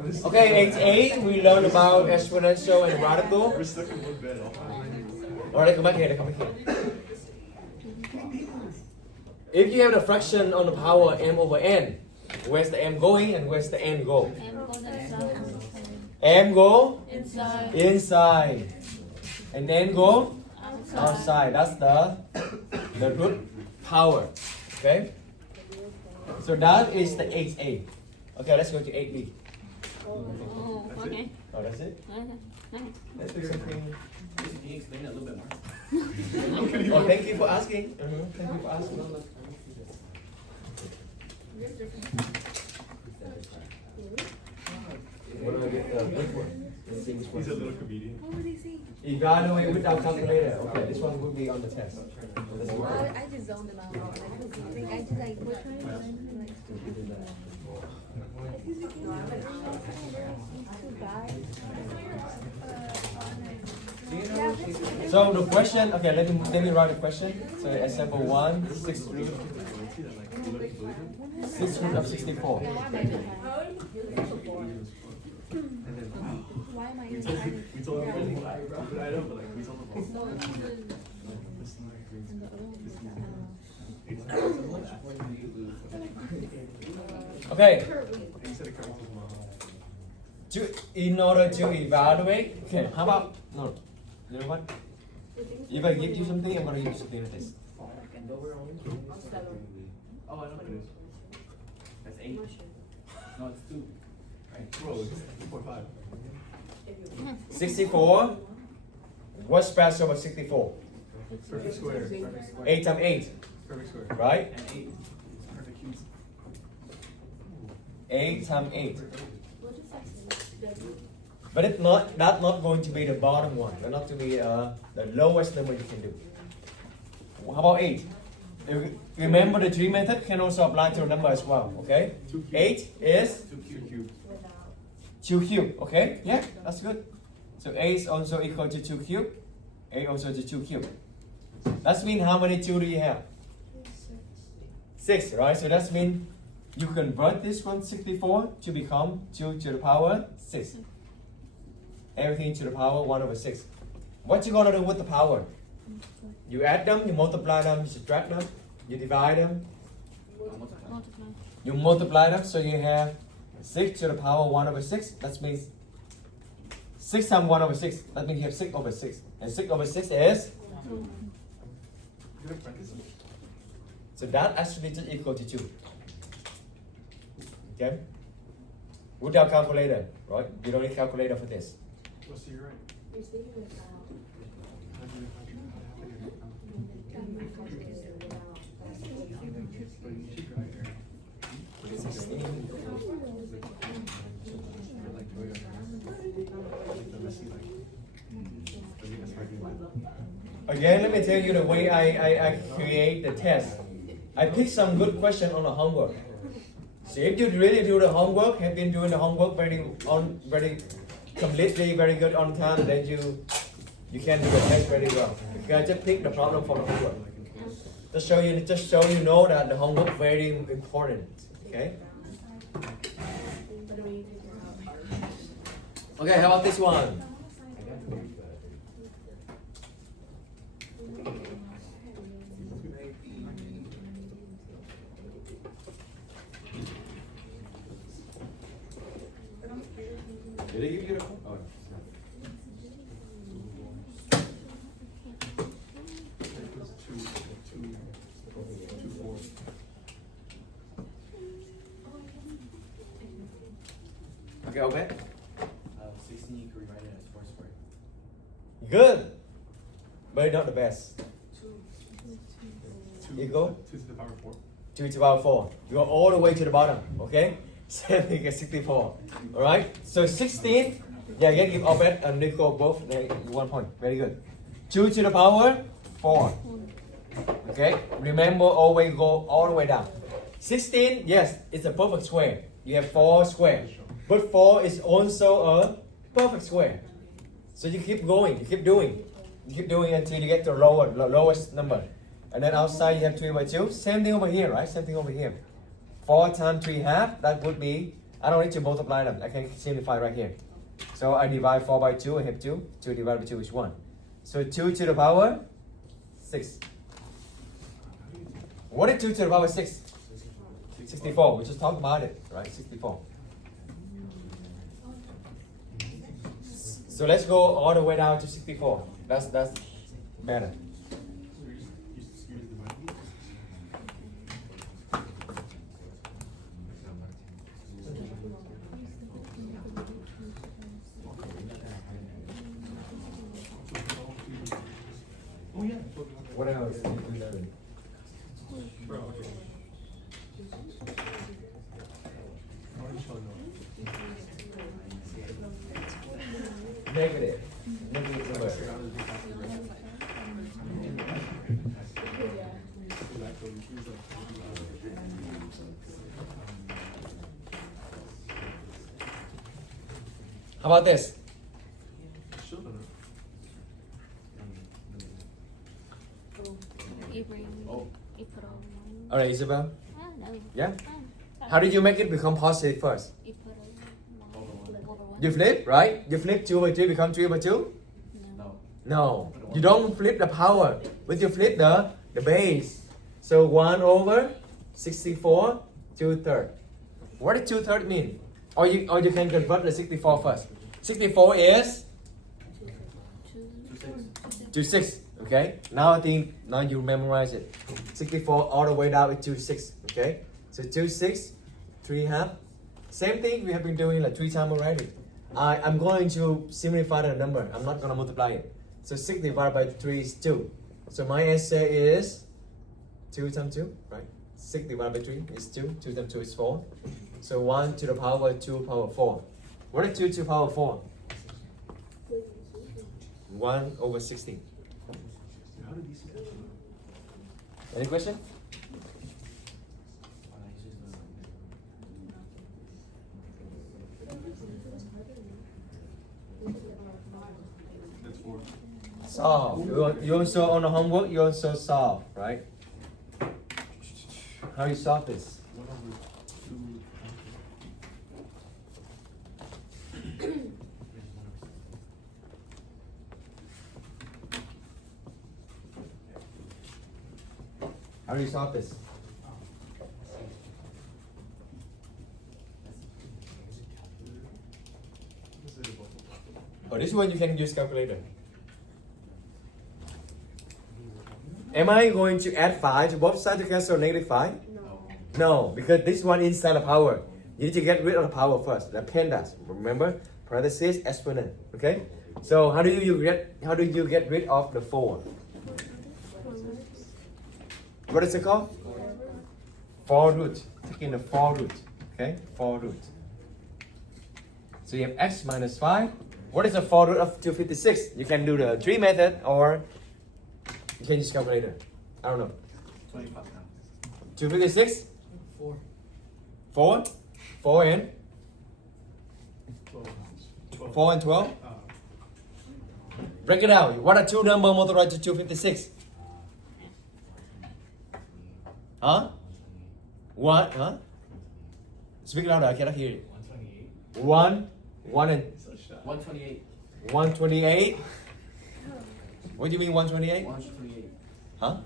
Okay, 8A, we learned about exponential and radical. We're stuck in one bed. Alright, come back here, come back here. If you have the fraction on the power m over n, where's the m going and where's the n go? M go inside. And n go outside. That's the root power. Okay? So that is the 8A. Okay, let's go to 8B. Oh, okay. Oh, that's it? Let's do something. Can you explain it a little bit more? Oh, thank you for asking. Thank you for asking. What do I get the big one? He's a little comedian. What would he say? Evaluate without calculator. Okay, this one would be on the test. Let's go. I just zoned him out. Like, I just like, what kind of So the question, okay, let me write the question. So example 1, 6 root of 64. why am I We told him why, but I know, but like we told him Okay, he said it comes with mom. in order to evaluate, okay, how about, no, you know what? If I give you something, I'm going to give you something like this. Oh, I know what it is. That's 8. No, it's 2. Right? Bro, it's 2.5. 64, what's special about 64? Perfect square. 8 times 8, Perfect square. right? And 8 is perfect cubes. 8 times 8. But it's not, that's not going to be the bottom one. That's not to be the lowest number you can do. How about 8? If, remember the tree method can also apply to a number as well, okay? 8 is 2 cubes. 2 cube, okay? Yeah, that's good. So 8 is also equal to 2 cube. 8 also to 2 cube. That means how many 2 do you have? 6, right? So that means you convert this one 64 to become 2 to the power 6. Everything to the power 1 over 6. What you gonna do with the power? You add them, you multiply them, you subtract them, you divide them, you multiply them, so you have 6 to the power 1 over 6. That means 6 times 1 over 6. That means you have 6 over 6. And 6 over 6 is? So that actually is equal to 2. Okay? Without calculator, right? You don't need calculator for this. What's your right? Again, let me tell you the way I create the test. I pick some good question on the homework. So if you really do the homework, have been doing the homework very completely, very good on time, then you can do the test very well. You can just pick the problem from the homework. Just so you know that the homework very important. Okay. Okay, how about this one? Did they give you the phone? Oh. Okay, okay. 16, you can rewrite it as 4 squared. Good. But not the best. 2 Equal? 2 to the power 4. 2 to the power 4. You go all the way to the bottom, okay? So you get 64. Alright? So 16, yeah, again, give Albert and Nico both 1 point. Very good. 2 to the power 4. Okay? Remember, always go all the way down. 16, yes, it's a perfect square. You have 4 squares. But 4 is also a perfect square. So you keep going, you keep doing. You keep doing until you get to the lowest number. And then outside you have 3 by 2. Same thing over here, right? Same thing over here. 4 times 3 half, that would be I don't need to multiply them. I can simplify right here. So I divide 4 by 2, I have 2. 2 divided by 2 is 1. So 2 to the power 6. What is 2 to the power 6? 64. We just talked about it, right? 64. So let's go all the way down to 64. That's better. What else? Negative. Negative number. How about this? All right, Isabel. Yeah. How did you make it become positive first? You flip, right? You flip 2 by 3 become 3 by 2? No. No. You don't flip the power, but you flip the base. So 1 over 64, 2/3. What does 2/3 mean? Or you can convert the 64 first. 64 is 2/6. Okay. Now you memorize it. 64 all the way down to 2/6. Okay. So 2/6, 3/2. Same thing we have been doing like 3 times already. I'm going to simplify the number. I'm not going to multiply it. So 6 divided by 3 is 2. So my answer is 2 times 2, right? 6 divided by 3 is 2. 2 times 2 is 4. So 1 to the power 2 power 4. What is 2 to the power 4? 1 over 16. Any question? Solve. You also on the homework, you also solve, right? How do you solve this? How do you solve this? Oh, this one you can use calculator. Am I going to add 5 to both sides to cancel negative 5? No. No, because this one inside the power. You need to get rid of the power first. The pandas. Remember? Parentheses, exponent. Okay? So how do you get rid of the 4? What is it called? 4 root. Taking the 4 root. Okay? 4 root. So you have x minus 5. What is the 4 root of 256? You can do the 3 method or you can use calculator. I don't know. 25 now. 256? 4. 4? 4 and? 12. 4 and 12? Break it out. What are 2 numbers multiplied to 256? Huh? What? Huh? Speak louder, I cannot hear it. 128. 1 and 128. 128? What do you mean 128? 128. Huh?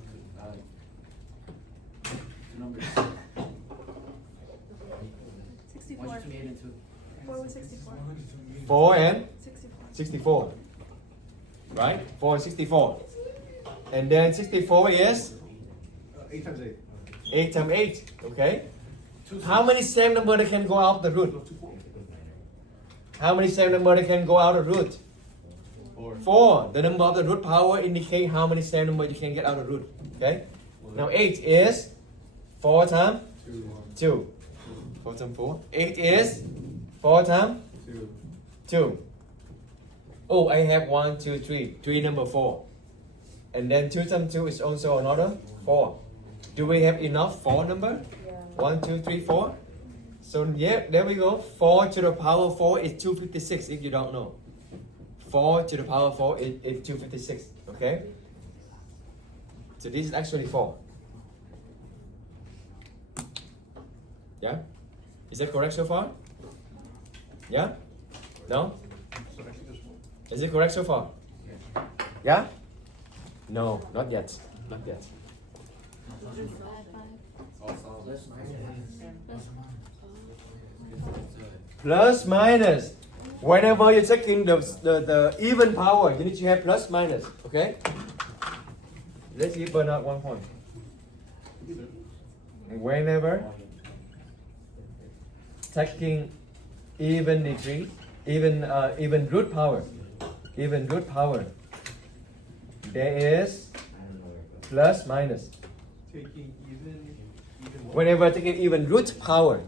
Two numbers. 64. 128 and 2. 4 with 64. 4 and 64. 64. Right? 4 and 64. And then 64 is 8 times 8. 8 times 8. Okay? How many same number that can go out the root? How many same number that can go out of root? 4. The number of the root power indicate how many same number you can get out of root. Okay? Now 8 is 4 times 2. 4 times 4. 8 is 4 times 2. Oh, I have 1, 2, 3. 3 number 4. And then 2 times 2 is also another 4. Do we have enough 4 number? Yeah. 1, 2, 3, 4. So yeah, there we go. 4 to the power 4 is 256 if you don't know. 4 to the power 4 is 256. Okay? So this is actually 4. Yeah? Is that correct so far? Yeah? No? Is it correct so far? Yeah? No, not yet. Not yet. Plus minus. Whenever you're checking the even power, you need to have plus minus. Okay? Let's give Bernard 1 point. Whenever taking even degree, even root power, there is plus minus. Taking even Whenever taking even root power,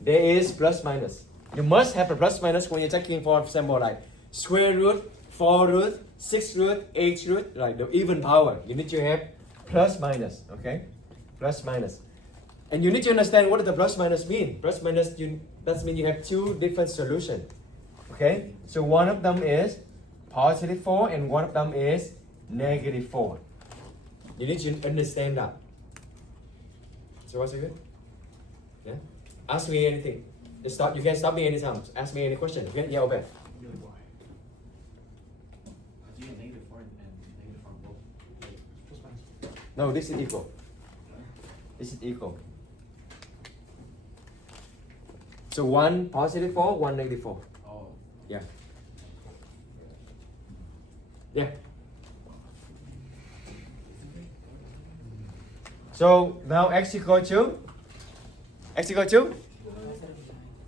there is plus minus. You must have a plus minus when you're taking, for example, like square root, 4 root, 6 root, 8 root, like the even power. You need to have plus minus, okay? Plus minus. And you need to understand what does the plus minus mean. Plus minus, that means you have two different solutions, okay? So one of them is positive 4 and one of them is negative 4. You need to understand that. So what's it good? Yeah? Ask me anything. Just stop. You can stop me anytime. Ask me any question. Okay? Yeah, okay. Do you have negative 4 and negative 4 both? No, this is equal. This is equal. So one positive 4, one negative 4. Oh. Yeah. Yeah. So now x equal to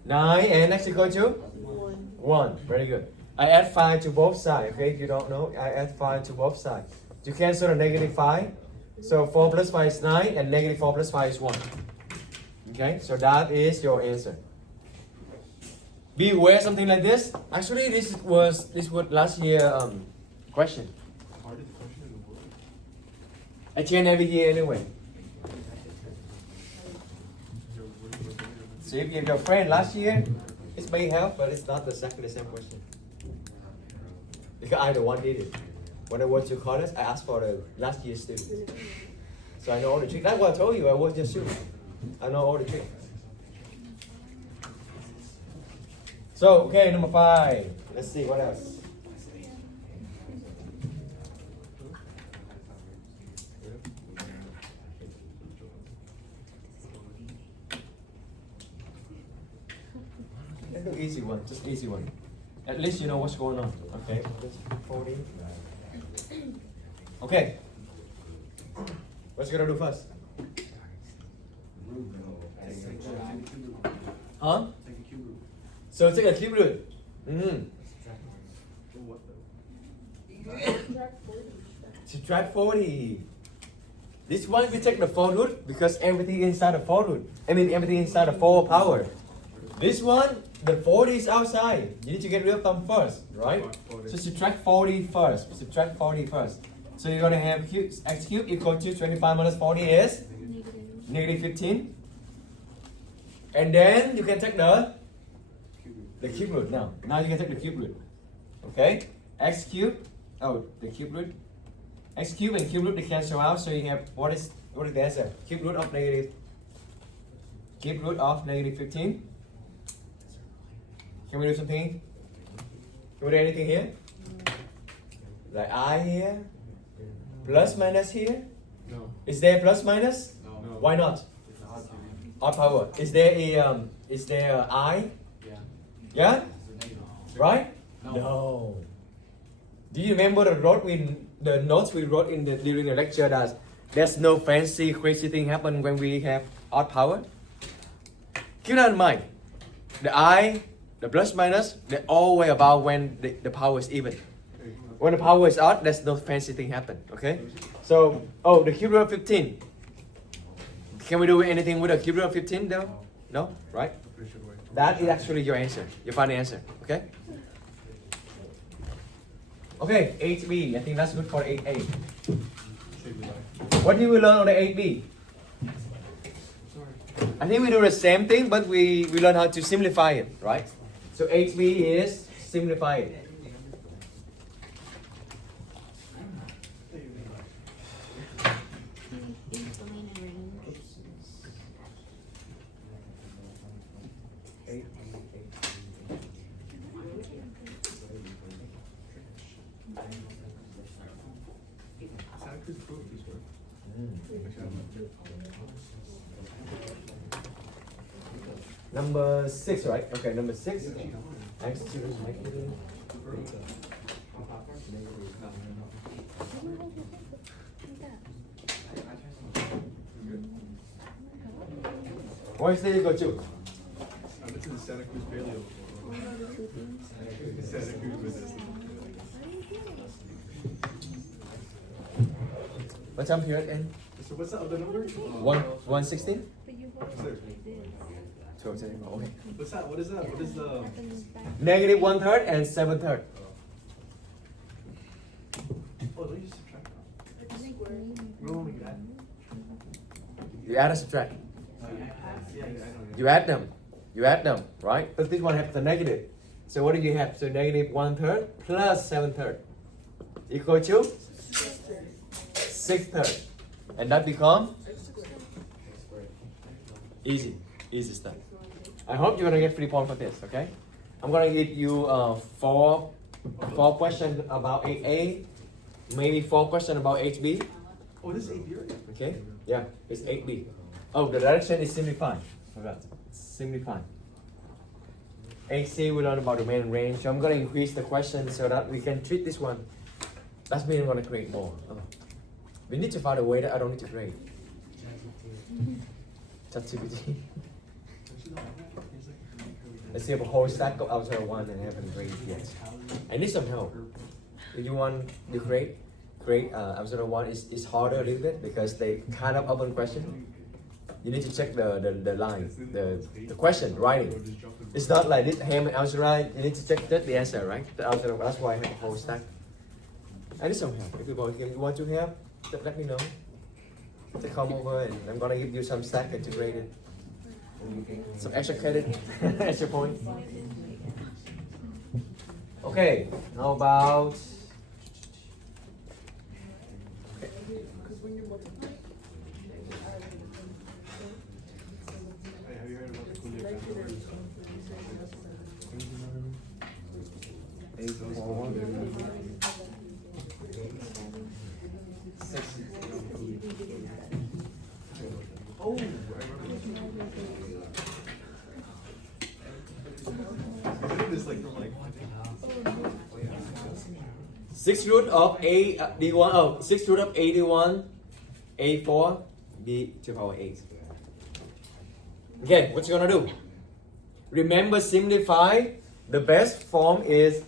9 and x equal to 1. Very good. I add 5 to both sides. Okay, if you don't know, I add 5 to both sides. You cancel the negative 5. So 4 plus 5 is 9 and negative 4 plus 5 is 1. Okay, so that is your answer. Beware something like this. Actually, this was last year question. Hardest question in the world. I change every year anyway. So if you have your friend last year, it may help, but it's not exactly the same question. Because I the one did it. When I went to college, I asked for the last year's student. So I know all the tricks. That's what I told you. I was just student. I know all the tricks. So, okay, number 5. Let's see what else. Let's do easy one, just easy one. At least you know what's going on. Okay, just 40. Okay. What's you gonna do first? Huh? Take a cube root. So take a cube root. What Subtract 40. This one we take the 4 root because everything inside the 4 root. I mean everything inside the 4 power. This one, the 40 is outside. You need to get rid of them first, right? So subtract 40 first. Subtract 40 first. So you're gonna have x cubed equal to 25 minus 40 is negative 15. And then you can take the cube root now. Now you can take the cube root. Okay? X cubed. Oh, the cube root. X cubed and cube root they cancel out. So you have what is the answer? Cube root of negative 15. Can we do something? Can we do anything here? Like I here? Plus minus here? No. Is there plus minus? No. Why not? It's a odd cube. Odd power. Is there a I? Yeah. Yeah? It's a negative. Right? No. Do you remember the notes we wrote during the lecture that there's no fancy crazy thing happen when we have odd power? Keep that in mind. The I, the plus minus, they're always about when the power is even. When the power is odd, there's no fancy thing happen. Okay? So, the cube root of 15. Can we do anything with the cube root of 15 though? No? Right? That is actually your answer, your final answer. Okay? Okay, 8B. I think that's good for 8A. What did we learn on the 8B? I think we do the same thing, but we learn how to simplify it, right? So 8B is simplify it. Number 6, right? Okay, number 6. X to the what is it equal to? I've been to the Santa Cruz Paleo before. Santa Cruz with this. What time period end? So what's the other number? 116? But you hold it like this. 12, okay. What's that? What is that? What is the? Happens back. Negative 1/3 and 7/3. Oh, let me just subtract that. No. You add or subtract? Yeah, I know. You add them. You add them, right? But this one has the negative. So what do you have? So negative 1/3 plus 7/3 equal to 6/3. And that becomes easy. Easy stuff. I hope you're gonna get 3 points for this, okay? I'm gonna give you four questions about 8A, maybe 4 questions about 8B. Oh, this is 8B right? Okay? Yeah, it's 8B. Oh, the direction is simplified. Forgot. Simplified. 8C we learn about domain and range. So I'm gonna increase the question so that we can treat this one. That means I'm gonna create more. Oh. We need to find a way that I don't need to create. ChatGPT. Let's see if a whole stack of outer one and haven't graded yet. I need some help. If you want to create outer one is harder a little bit because they kind of open question. You need to check the line, the question writing. It's not like this ham and outer right. You need to check the answer, right? The outer. That's why I have a whole stack. I need some help. If you want to help, just let me know. To come over and I'm gonna give you some stack and to grade it. Some extra credit, extra point. Okay, how about? Okay. Hey, have you heard about the Kuliak family? Oh, I remember. I did this like from like. 6 root of a d1 oh 6 root of a d1 a4 b to the power 8. Okay, what you gonna do? Remember, simplify. The best form is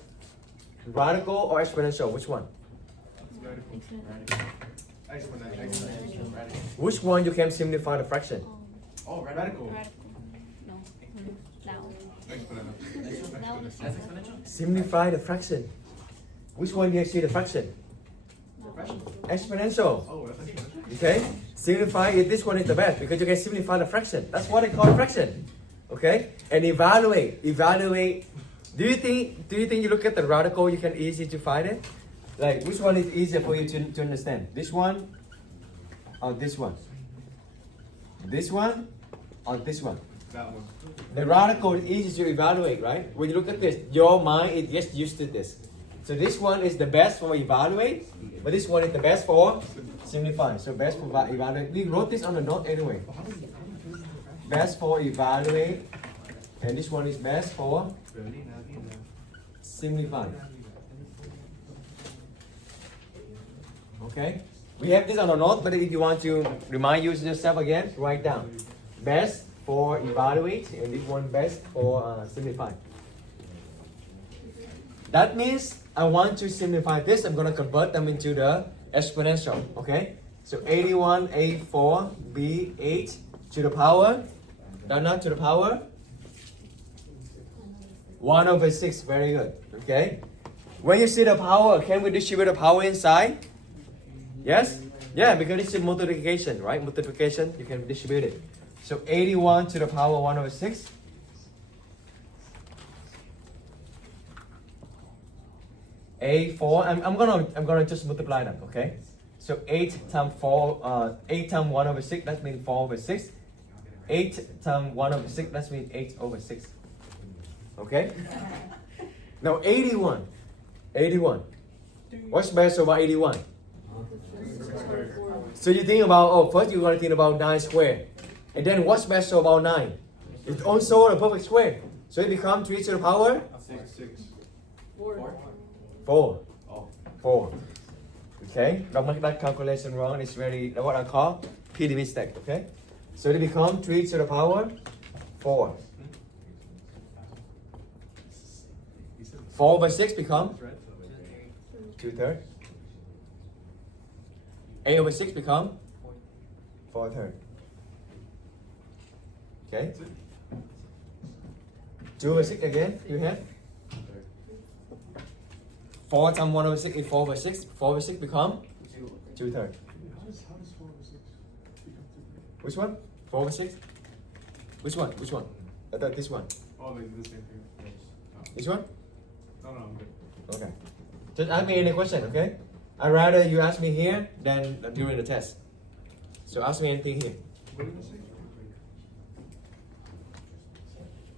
radical or exponential. Which one? Exponential. Which one you can simplify the fraction? Oh, radical. No. Now. Exponential. Now the same. Simplify the fraction. Which one do you see the fraction? Exponential. Oh, that's exponential. Okay? Simplify it. This one is the best because you can simplify the fraction. That's what I call fraction. Okay? And evaluate. Evaluate. Do you think you look at the radical, you can easy to find it? Like which one is easier for you to understand? This one or this one? This one or this one? That one. The radical is easy to evaluate, right? When you look at this, your mind it gets used to this. So this one is the best for evaluate, but this one is the best for simplify. So best for evaluate. We wrote this on the note anyway. Best for evaluate, and this one is best for simplify. Okay? We have this on the note, but if you want to remind yourself again, write down. Best for evaluate, and this one best for simplify. That means I want to simplify this. I'm going to convert them into the exponential. Okay? So 81, A4, B8 to the power. Not to the power. 1/6. Very good. Okay? When you see the power, can we distribute the power inside? Yes? Yeah, because it's a multiplication, right? Multiplication, you can distribute it. So 81 to the power 1/6. A4, I'm gonna just multiply them, okay? So 8 times 8 times 1/6, that means 4/6. 8 times 1/6, that means 8/6. Okay? Now 81. 81. What's best about 81? So you think about, oh, first you're gonna think about 9 square. And then what's special about 9? It's also a perfect square. So it becomes 3 to the power? 4. Oh. 4. Okay, don't make that calculation wrong. It's very, what I call PD mistake, okay? So it becomes 3 to the power 4. 4 over 6 become 2/3. 8 over 6 become 4/3. Okay. 2 over 6 again, you have 4 times 1 over 6 is 4 over 6. 4 over 6 become 2/3. How does 4 over 6 become 2/3? Which one? 4 over 6? Which one? Which one? I thought this one. Oh, like the same thing. Yes. This one? No, I'm good. Okay. Just ask me any question, okay? I'd rather you ask me here than during the test. So ask me anything here. What did you say?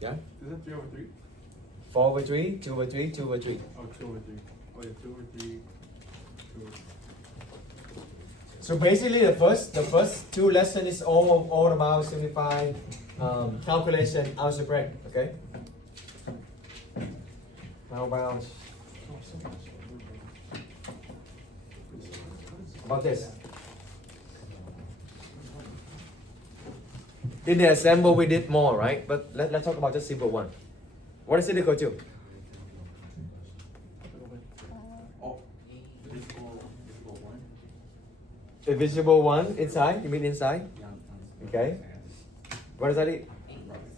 Yeah? Is that 3 over 3? 4 over 3, 2 over 3, 2 over 3. Oh, 2 over 3. Oh, yeah, 2 over 3. 2 over 3. So basically the first 2 lessons is all about simplified calculation algebraic, okay? How about this? In the example we did more, right? But let's talk about just simple one. What is it equal to? Oh. Divisible 1. Divisible 1 inside? You mean inside? Yeah. Okay. What is that?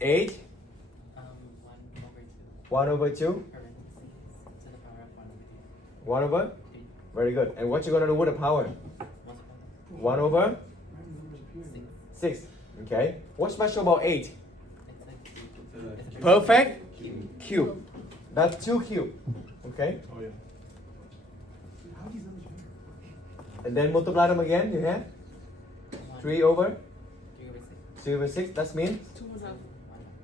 8? 1 over 2? 1 over? Very good. And what you gonna do with the power? 1 over? 6. Okay. What's special about 8? Perfect cube. That's 2 cube. Okay. Oh, yeah. How do these numbers change? And then multiply them again. You have 3 over 3 over 6. That means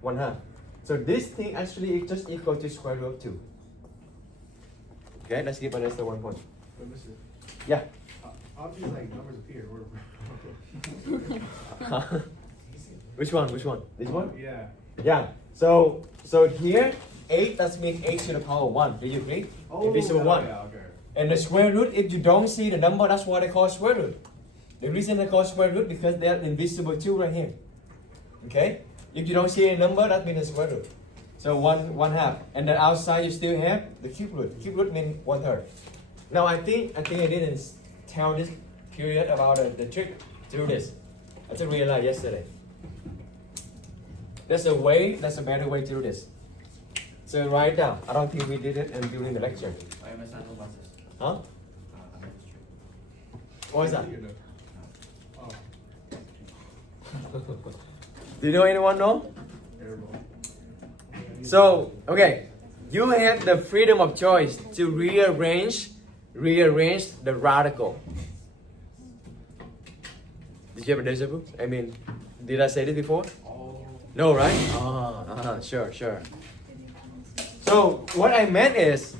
1/2. So this thing actually is just equal to square root of 2. Okay, let's give another 1 point. Wait, mister. Yeah. How do these like numbers appear? Which one? Which one? This one? Yeah. Yeah. So here 8, that means 8 to the power 1. Do you agree? Divisible 1. Yeah, okay. And the square root, if you don't see the number, that's why they call square root. The reason they call square root because they're invisible 2 right here. Okay? If you don't see any number, that means the square root. So 1/2. And then outside you still have the cube root. The cube root means 1/3. Now I think I didn't tell this period about the trick to do this. I just realized yesterday. That's a better way to do this. So write down. I don't think we did it during the lecture. I am a son of buses. Huh? I'm not sure. What is that? You know. Oh, Do you know anyone know? terrible. So, okay, you have the freedom of choice to rearrange the radical. Did you have a deja vu? I mean, did I say this before? Oh. No, right? Sure. So, what I meant is,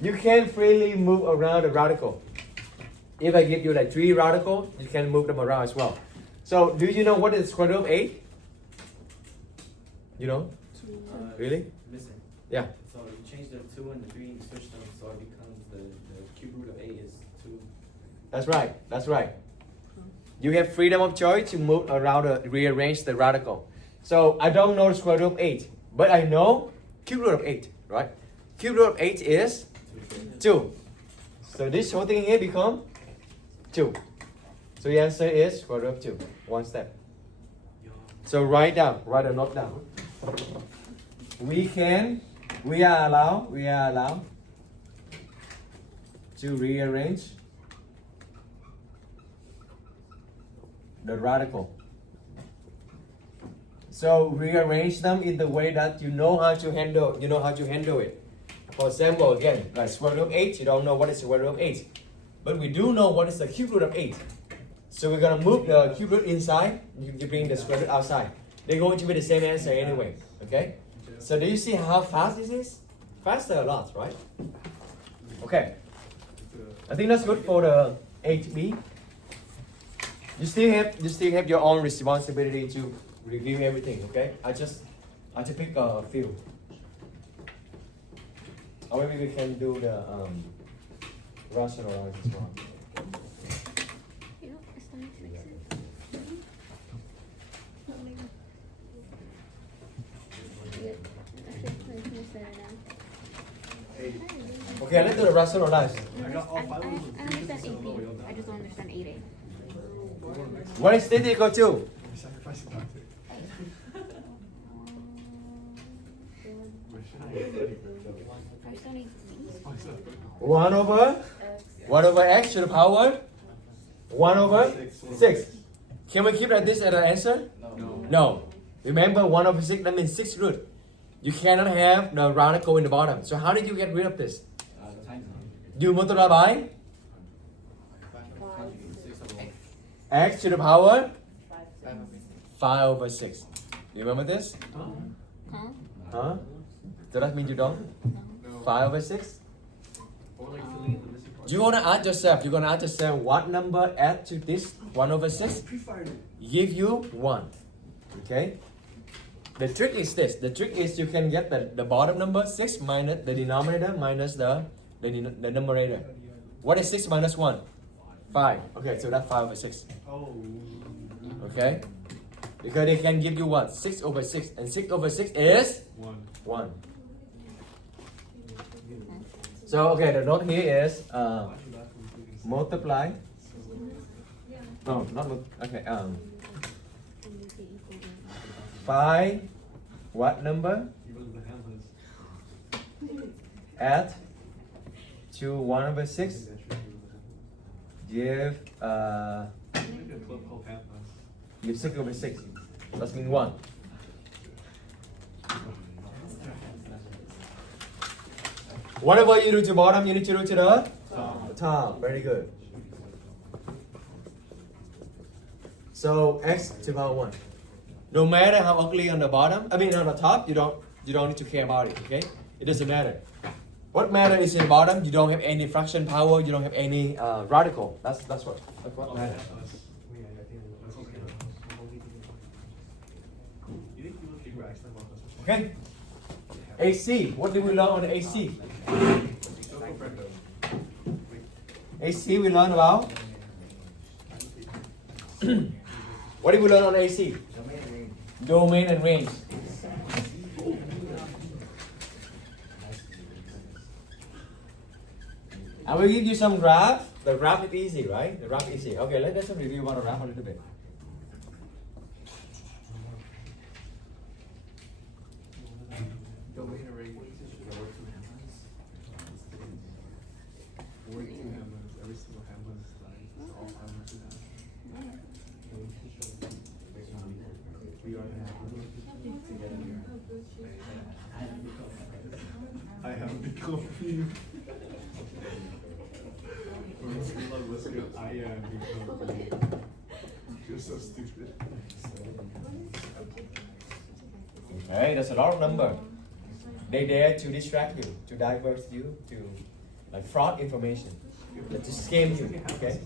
you can freely move around the radical. If I give you like 3 radicals, you can move them around as well. So, do you know what is square root of 8? You know? Really? Missing. Yeah. So you change the 2 and the 3 and switch them so it becomes the cube root of 8 is 2. That's right. You have freedom of choice to move around, rearrange the radical. So I don't know the square root of 8, but I know cube root of 8, right? Cube root of 8 is 2. So this whole thing here become 2. So the answer is square root of 2. One step. So write a note down. We are allowed to rearrange the radical. So rearrange them in the way that you know how to handle it. For example, again, like square root of 8, you don't know what is square root of 8. But we do know what is the cube root of 8. So we're gonna move the cube root inside, you bring the square root outside. They're going to be the same answer anyway. Okay? So do you see how fast this is? Faster a lot, right? Okay. I think that's good for the 8B. You still have your own responsibility to review everything, okay? I just pick a few. Or maybe we can do the rationalize as well. You know, it's not make sense. Yeah, I should finish that now. Okay, let's do the rationalize. No, I understand AP. I just don't understand 8A. What is theta equal to? We're sacrificing that. Are you studying me? 1 over x to the power 1 over 6. Can we keep like this as an answer? No. Remember 1 over 6, that means 6 root. You cannot have the radical in the bottom. So how did you get rid of this? You multiply by x to the power 5 over 6. You remember this? Huh? Huh? Does that mean you don't? 5 over 6? You wanna ask yourself, you're gonna ask yourself what number add to this 1 over 6? Give you 1. Okay? The trick is this. The trick is you can get the bottom number 6 minus the denominator minus the numerator. What is 6 minus 1? 5. Okay, so that's 5 over 6. Okay? Because they can give you what? 6 over 6. And 6 over 6 is? 1. So, okay, the note here is multiply. No, not okay. 5 what number? Add to 1 over 6. Give 6 over 6. That means 1. Whatever you do to bottom, you need to do to the top. Very good. So x to the power 1. No matter how ugly on the bottom, on the top, you don't need to care about it. Okay, it doesn't matter. What matters is in the bottom, you don't have any fraction power, you don't have any radical. That's what matters. Okay. AC. What did we learn on the AC? AC we learned about. What did we learn on AC? Domain and range. I will give you some graph. The graph is easy, right? The graph is easy. Okay, let's just review about the graph a little bit. I have been confused. I am confused. You're so stupid. Okay, that's a lot of number. They dare to distract you, to divert you, to like fraud information, to scam you. Okay.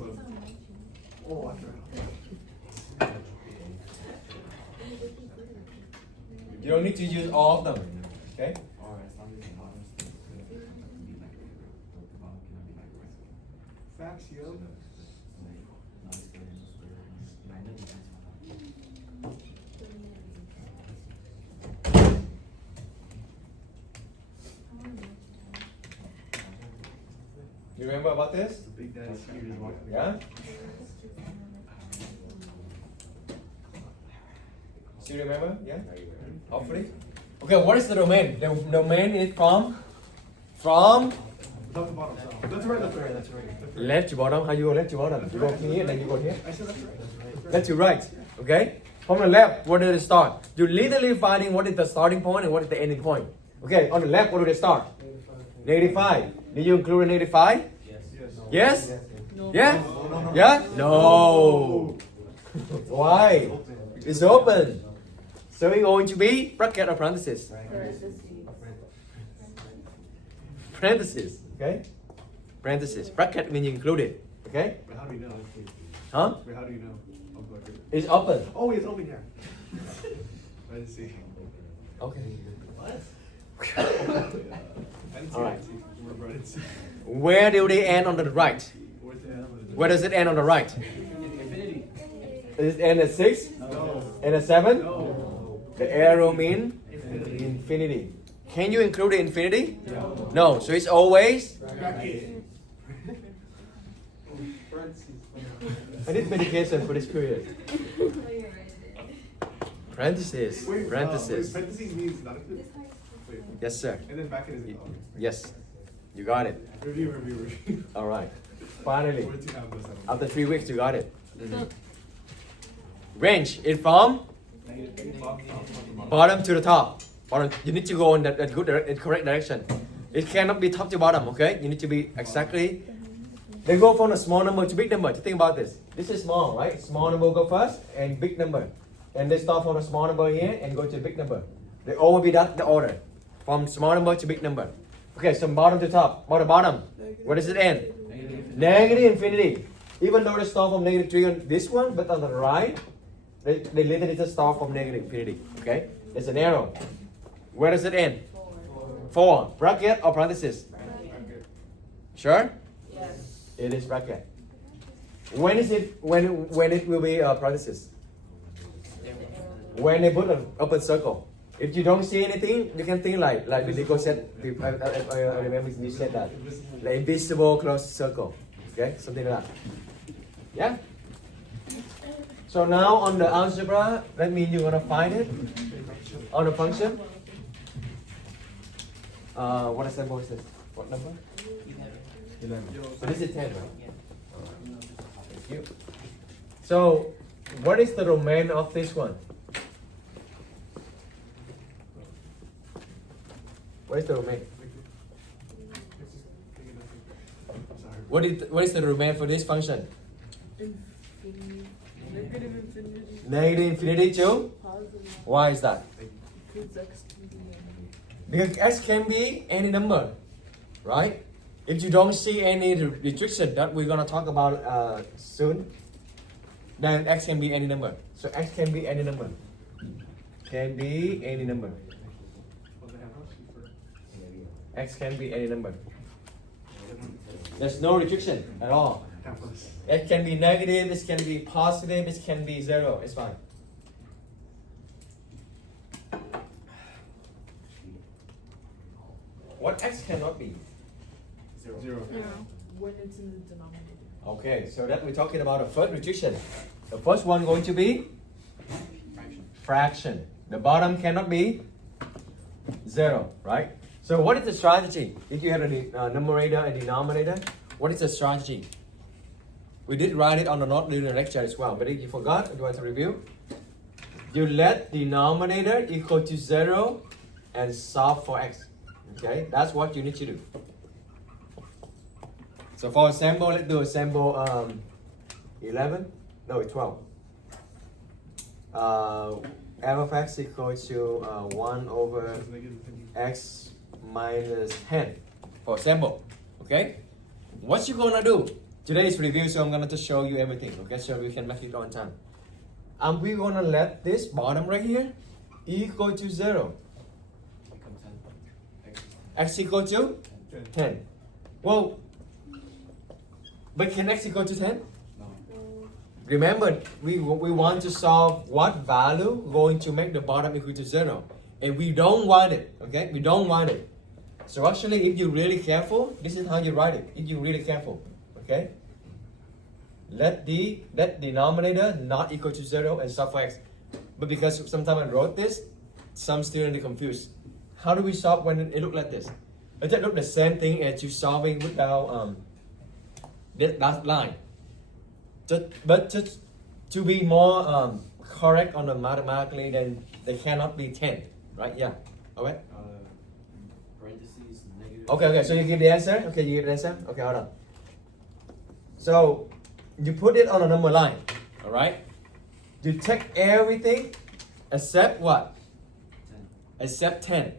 Oh, You don't need to use all of them. Okay. facts, yo. You remember about this? The big daddy skiers walking. Yeah? Do you remember? Yeah? Hopefully. Okay, what is the domain? The domain is from Top to bottom. That's right, that's right, that's right. left to bottom. How you go left to bottom? You go here, then you go here. I said that's right. Left to right. Okay? From the left, where did it start? You're literally finding what is the starting point and what is the ending point. Okay, on the left, where do they start? -5. Did you include a -5? Yes? No. Yeah? Yeah? No. Why? It's open. So it's going to be bracket or parenthesis? Parenthesis. Okay? Parenthesis. Bracket means you include it. Okay? But how do we know? Huh? Wait, how do you know? Oh, go ahead. It's open. Oh, it's open here. I didn't see. Okay. What? I didn't see. All right. I didn't see. Where do they end on the right? Where's the end? Where does it end on the right? Infinity. Does it end at 6? No. And at 7? No. The arrow means infinity. Can you include the infinity? No. So it's always. Bracket. I need medication for this period. Parentheses. Wait, Parentheses. parentheses means not included. Wait. Yes, sir. And then bracket is included. Yes. You got it. Review. All right. Finally. Where do you have those? After 3 weeks, you got it. Range it from bottom to the top. Bottom. You need to go in that correct direction. It cannot be top to bottom. Okay. You need to be exactly. They go from a small number to big number. Think about this. This is small, right? Small number go first and big number. And they start from a small number here and go to big number. They always be that the order. From small number to big number. Okay, so bottom to top. Bottom. Where does it end? Negative infinity. Even though they start from negative 3 on this one, but on the right, they literally just start from negative infinity. Okay? It's an arrow. Where does it end? 4. Bracket or parenthesis? Sure? It is bracket. When is it? When it will be parenthesis? When they put an open circle. If you don't see anything, you can think like Nico said. I remember you said that. The invisible closed circle. Okay, something like that. Yeah. So now on the algebra, that means you're gonna find it on the function. What example is this? What number? 11. So this is 10, right? Thank you. So, what is the domain of this one? What is the domain? What is the domain for this function? Infinity. Negative infinity. Negative infinity to? Positive. Why is that? Because x can be any. Because x can be any number, right? If you don't see any restriction that we're gonna talk about soon, then x can be any number. So x can be any number. Can be any number. X can be any number. There's no restriction at all. It can be negative, it can be positive, it can be 0. It's fine. What x cannot be? Zero. When it's in the denominator. Okay, so that we're talking about a first restriction. The first one going to be fraction. The bottom cannot be 0, right? So what is the strategy? If you have a numerator and denominator, what is the strategy? We did write it on the note during the lecture as well, but if you forgot, you want to review? You let denominator equal to 0 and solve for x. Okay, that's what you need to do. So for example, let's do example 11. No, it's 12. F of x equals to 1 over x minus 10. For example, okay? What you gonna do? Today is review, so I'm gonna just show you everything, okay? So we can make it on time. And we're gonna let this bottom right here equal to 0. X equal to 10. Well, but can x equal to 10? Remember, we want to solve what value going to make the bottom equal to 0. And we don't want it, okay? We don't want it. So actually, if you're really careful, this is how you write it. If you're really careful, okay? Let the denominator not equal to 0 and solve for x. But because sometimes I wrote this, some students are confused. How do we solve when it looks like this? It just look the same thing as you solving without that line. But just to be more correct on the mathematically, then they cannot be 10, right? Yeah. Okay. Parentheses, negative. Okay. So you give the answer. Okay, you give the answer. Okay, hold on. So you put it on a number line. All right. You take everything except what? 10. Except 10.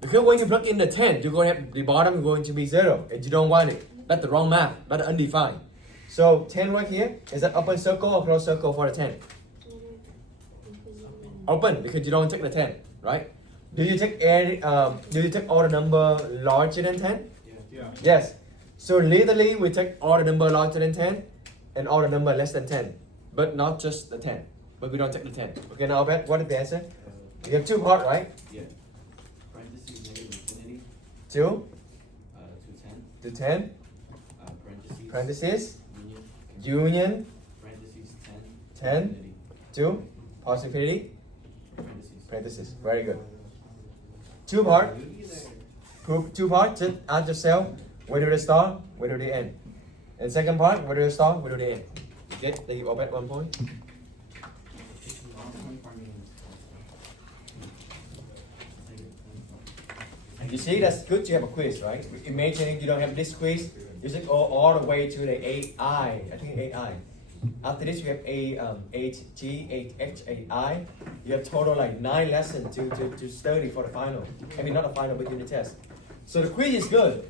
Because when you plug in the 10, you're going to have the bottom is going to be 0, and you don't want it. That's the wrong math. That's undefined. So 10 right here, is that open circle or closed circle for the 10? Open, because you don't take the 10, right? Do you take all the number larger than 10? Yeah. Yes. So literally we take all the number larger than 10 and all the number less than 10, but not just the 10. But we don't take the 10. Okay, now Bet, what is the answer? You have two parts, right? Yeah. Parentheses negative infinity Two to 10. to 10, parentheses, union, parentheses 10 infinity, to positivity, parentheses. parentheses. Very good. Two part, proof two parts, just ask yourself, where do they start, where do they end? And second part, where do they start, where do they end? Get, they give Bet 1 point. You see, that's good to have a quiz, right? Imagine you don't have this quiz, you just go all the way to the 8I, I think 8I. After this, you have 8G, 8H, 8I. You have total like 9 lessons to study for the final. I mean, not the final, but unit test. So the quiz is good.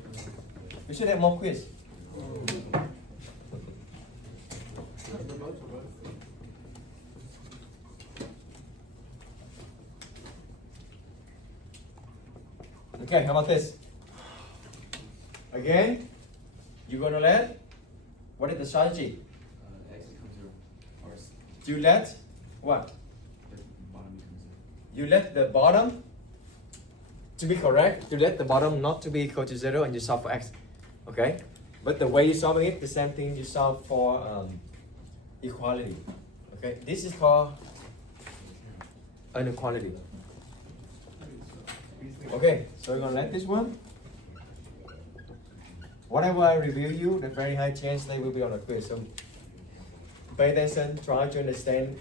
We should have more quiz. Okay, how about this? Again, you're gonna let, what is the strategy? X becomes 0. Or You let, what? the bottom becomes 0. You let the bottom to be correct. You let the bottom not to be equal to 0 and you solve for x. Okay? But the way you solve it, the same thing you solve for equality. Okay? This is called inequality. Okay, so we're gonna let this one. Whatever I review you, there's very high chance they will be on a quiz. So pay attention, try to understand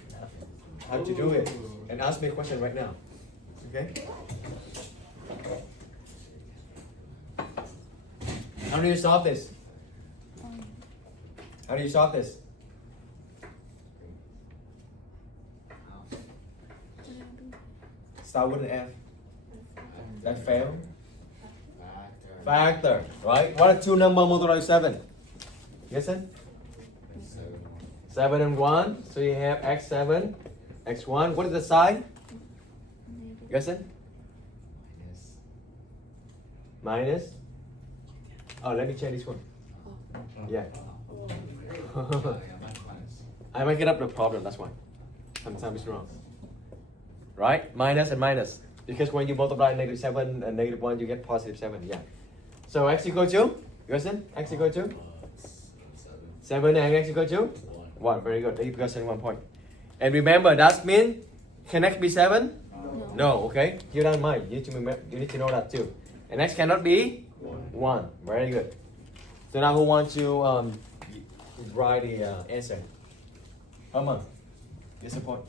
how to do it, and ask me a question right now. Okay? How do you solve this? How do you solve this? Start with an F. That failed. Factor, right? What are two numbers multiplied by 7? Yes, sir? 7 and 1. So you have x7, x1. What is the sign? Yes, sir? Minus. Oh, let me change this one. Yeah. I might get up the problem, that's why. Sometimes it's wrong. Right? Minus and minus. Because when you multiply -7 and -1, you get +7. Yeah. So x equal to? Gerson? X equal to? 7 and x equal to? 1. Very good. They give Gerson 1 point. And remember, that means, can x be 7? No, okay? Keep that in mind. You need to know that too. And x cannot be 1. Very good. So now who wants to write the answer? Come on. Get a point.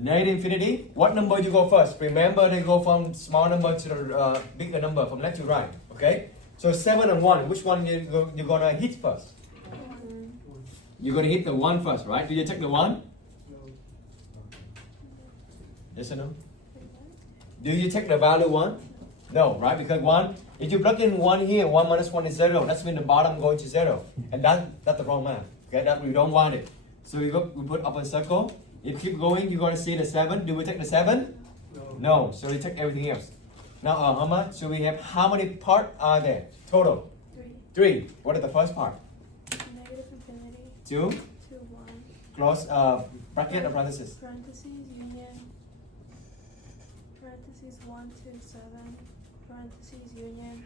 Negative infinity. What number you go first? Remember, they go from small number to the bigger number, from left to right. Okay? So 7 and 1. Which one you're gonna hit first? You're gonna hit the 1 first, right? Do you take the 1? Yes or no? Do you take the value 1? No, right? Because 1, if you plug in 1 here, 1 minus 1 is 0. That's when the bottom going to 0. And that's the wrong math. Okay, that we don't want it. So we put up a circle. You keep going, you're going to see the 7. Do we take the 7? No. So we take everything else. Now, how much? So we have how many parts are there? Total? 3. What is the first part? Negative infinity. 2. 2, 1. Close bracket or parenthesis? Parentheses, union. Parentheses 1 to 7. Parentheses, union.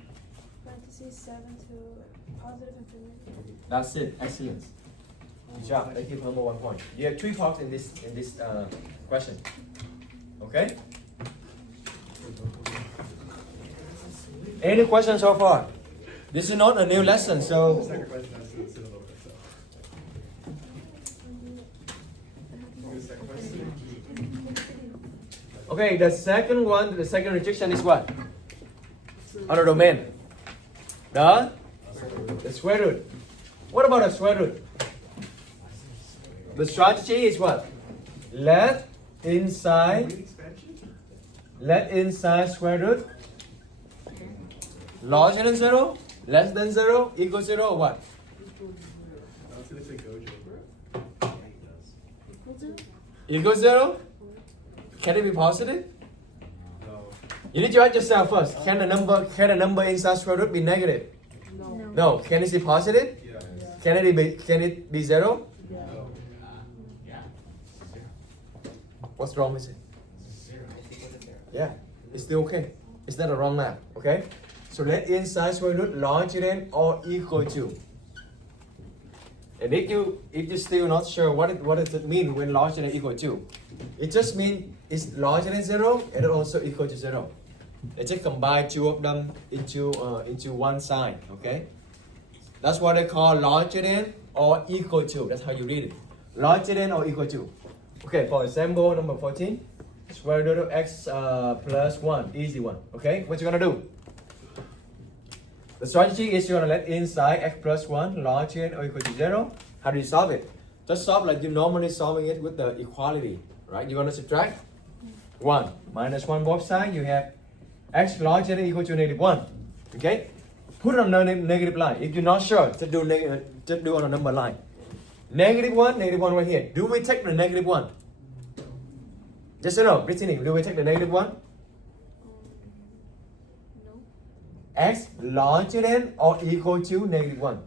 Parentheses 7 to positive infinity. That's it. Excellent. Good job. They give number 1 point. You have 3 parts in this question. Okay? Any questions so far? This is not a new lesson, so okay. The second one, the second rejection is what? Other domain. The square root. What about a square root? The strategy is what? Let inside square root larger than 0, less than 0, equal 0, or what? Equals 0? Can it be positive? No. You need to ask yourself first. Can the number inside square root be negative? No. No. Can it be positive? Yeah. Can it be 0? Yeah. No. What's wrong with it? Zero. Yeah, it's still okay. It's not a wrong math, okay? So let inside square root larger than or equal to. And if you still not sure what does it mean when larger than equal to, it just means it's larger than 0 and also equal to 0. Let's just combine two of them into one sign, okay? That's what they call larger than or equal to. That's how you read it. Larger than or equal to. Okay, for example, number 14, square root of x plus 1, easy one. Okay, what you gonna do? The strategy is you're gonna let inside x plus 1 larger than or equal to 0. How do you solve it? Just solve like you normally solving it with the equality, right? You're gonna subtract 1 minus 1 both sides. You have x larger than or equal to negative 1. Okay, put it on the negative line. If you're not sure, just do on a number line. Negative 1 right here. Do we take the negative 1? Yes or no, Brittany? Do we take the negative 1? No. X larger than or equal to negative 1.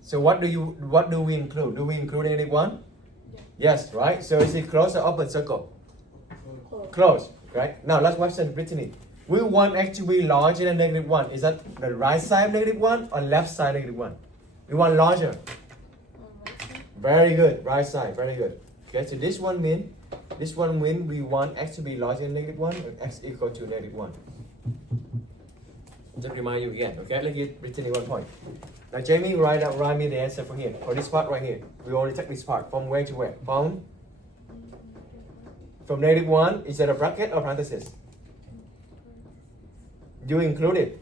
So what do we include? Do we include negative 1? Yeah. Yes, right? So is it close or open circle? Close, right? Now last question, Brittany. We want x to be larger than negative 1. Is that the right side of negative 1 or left side negative 1? We want larger. Right side. Very good, right side, very good. Okay, so this one mean we want x to be larger than negative 1 and x equal to negative 1. Just remind you again, okay? Let's give Brittany 1 point. Now Jamie, write me the answer for here. For this part right here. We only take this part. From where to where? From negative 1, is that a bracket or parenthesis? You include it.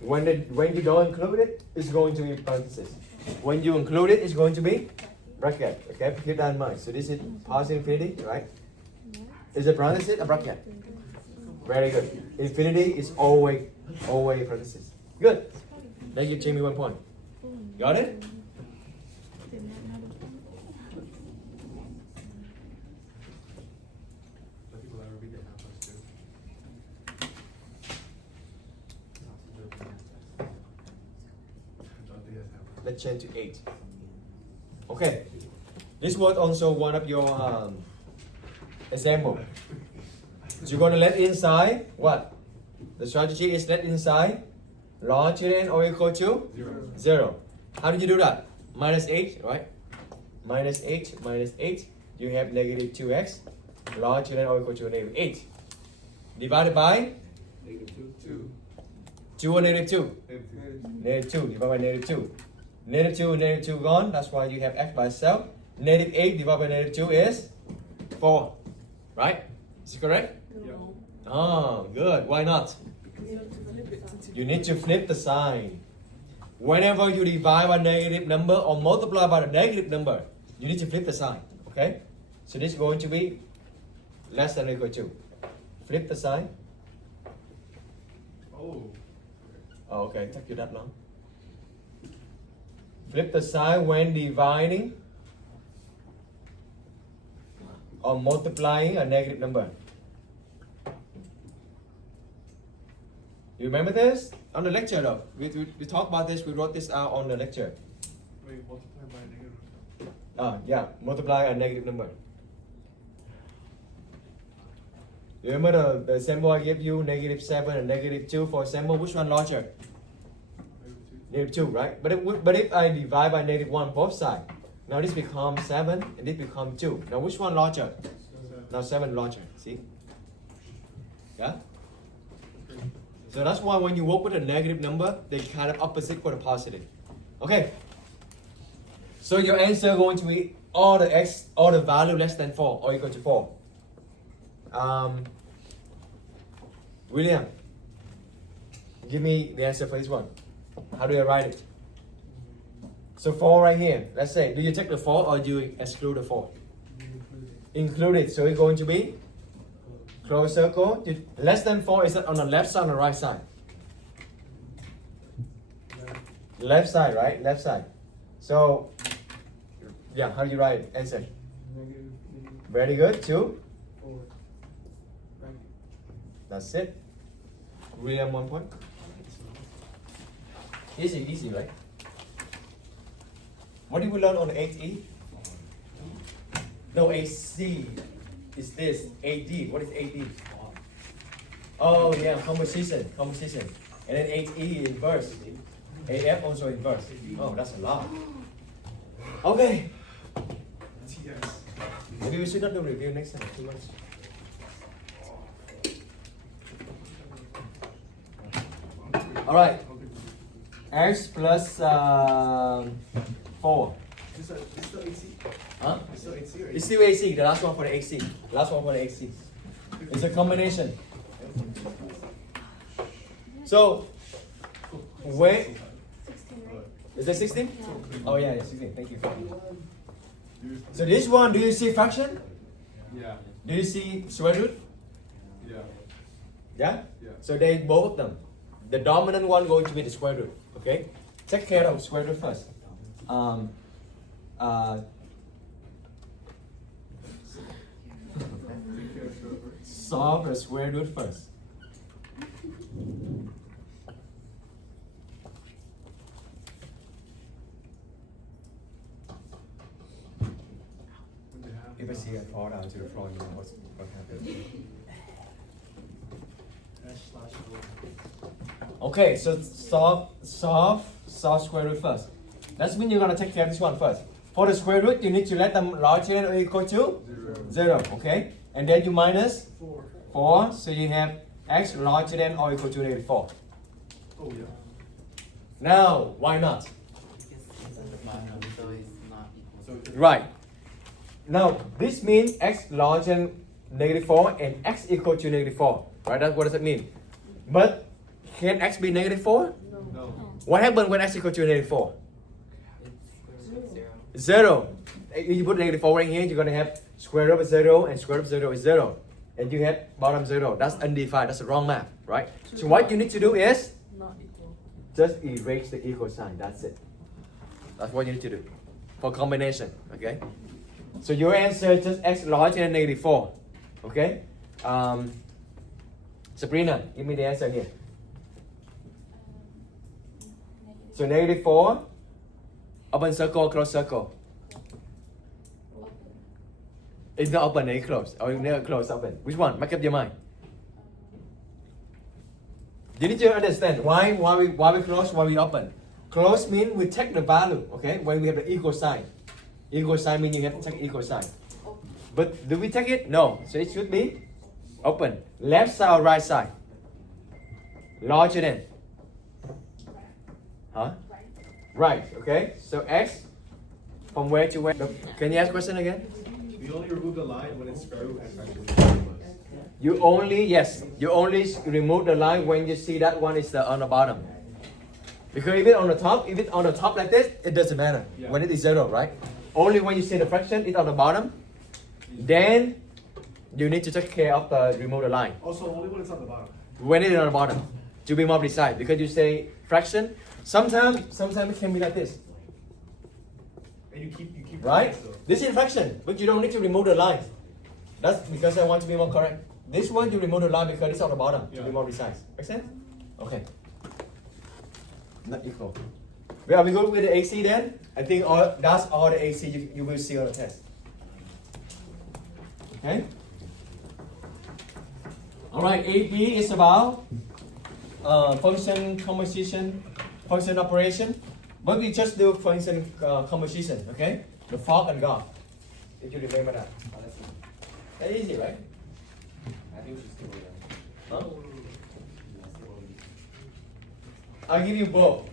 When you don't include it, it's going to be parenthesis. When you include it, it's going to be bracket. Okay, keep that in mind. So this is positive infinity, right? Is it parenthesis or bracket? Very good. Infinity is always parenthesis. Good. Then give Jamie 1 point. Got it? Let people ever read their math books too. Don't think that's how. Let's change to 8. Okay. This was also one of your example. So you're going to let inside what? The strategy is let inside larger than or equal to 0. How did you do that? Minus 8, right? Minus 8. You have negative 2x larger than or equal to negative 8. Divided by Negative 2. 2 or negative 2? Negative Negative 2 divided by negative 2. Negative 2 gone. That's why you have x by itself. Negative 8 divided by negative 2 is 4. Right? Is it correct? No. Oh, good. Why not? Because you have to flip it to You need to flip the sign. Whenever you divide by a negative number or multiply by a negative number, you need to flip the sign. Okay? So this is going to be less than or equal to. Flip the sign. Oh. Oh, okay. Took you that long. Flip the sign when dividing or multiplying a negative number. You remember this? On the lecture though. We talked about this, we wrote this out on the lecture. Wait, multiply by a negative. Yeah, multiply a negative number. You remember the example I gave you, negative 7 and negative 2 for example, which one larger? Negative 2, right? But if I divide by negative 1 both sides, now this becomes 7 and this becomes 2. Now which one larger? Now 7 larger, see? Yeah? So that's why when you work with a negative number, they kind of opposite for the positive. Okay. So your answer going to be all the value less than 4 or equal to 4. William, give me the answer for this one. How do I write it? So 4 right here. Let's say, do you take the 4 or do you exclude the 4? Include it. So it's going to be close circle. Less than 4 is that on the left side or the right side? Left side, right? Left side. So, yeah, how do you write it? Answer. Negative Very good. 2. Forward. Right. That's it. William 1 point. Easy, right? What did we learn on 8E? No, AC is this. 8D. What is 8D? Oh yeah, composition. And then 8E inverse. 8F also inverse. Oh, that's a lot. Okay. TS. Maybe we should not do review next time. Too much. All right. X plus 4. Is this still AC? Huh? It's still AC or It's still AC. The last one for the AC. It's a combination. So, where 16, right? is that 16? Yeah. Oh yeah, 16. Thank you. So this one, do you see fraction? Yeah. Do you see square root? Yeah. Yeah? Yeah. So they both of them. The dominant one going to be the square root. Okay? Take care of square root first. Solve the square root first. If I see a fall down to the floor, you know what happened. Okay, so solve square root first. That means you're gonna take care of this one first. For the square root, you need to let them larger than or equal to 0. Okay, and then you minus 4. So you have x larger than or equal to -4. Oh yeah. Now, why not? It's at the bottom, so it's not equal. So Right. Now, this means x larger than -4 and x equal to -4. Right? What does it mean? But can x be -4? no. What happens when x equal to -4? It's square root 0. 0. If you put -4 right here, you're gonna have square root of 0 and square root of 0 is 0. And you have bottom 0. That's undefined. That's the wrong math, right? So what you need to do is Not equal. just erase the equal sign. That's it. That's what you need to do for combination. Okay. So your answer is just x larger than -4. Okay. Sabrina, give me the answer here. So -4. Open circle, close circle. It's not open, it's closed. Or never close, open. Which one? Make up your mind. You need to understand why we close, why we open. Close means we take the value, okay? When we have the equal sign. Equal sign means you have to take equal sign. But do we take it? No. So it should be open. Left side or right side? Larger than? Huh? Right, okay. So x from where to where? Can you ask question again? We only remove the line when it's square root and fraction. You only remove the line when you see that one is on the bottom. Because if it's on the top like this, it doesn't matter. Yeah. When it is 0, right? Only when you see the fraction, it's on the bottom. Then you need to take care of the remove the line. Also, only when it's on the bottom. When it is on the bottom, to be more precise, because you say fraction. Sometimes it can be like this, And you keep right? So. This is fraction, but you don't need to remove the line. That's because I want to be more correct. This one you remove the line because it's on the bottom, to be Yeah. more precise. Make sense? Okay. Not equal. Well, are we good with the AC then? I think that's all the AC you will see on the test. Okay? Alright, 8B is about function composition, function operation. But we just do function composition, okay? The fork and golf. If you remember that. Oh, that's easy. That's easy, right? I think we should still wait. Huh? Yeah, still wait. I'll give you both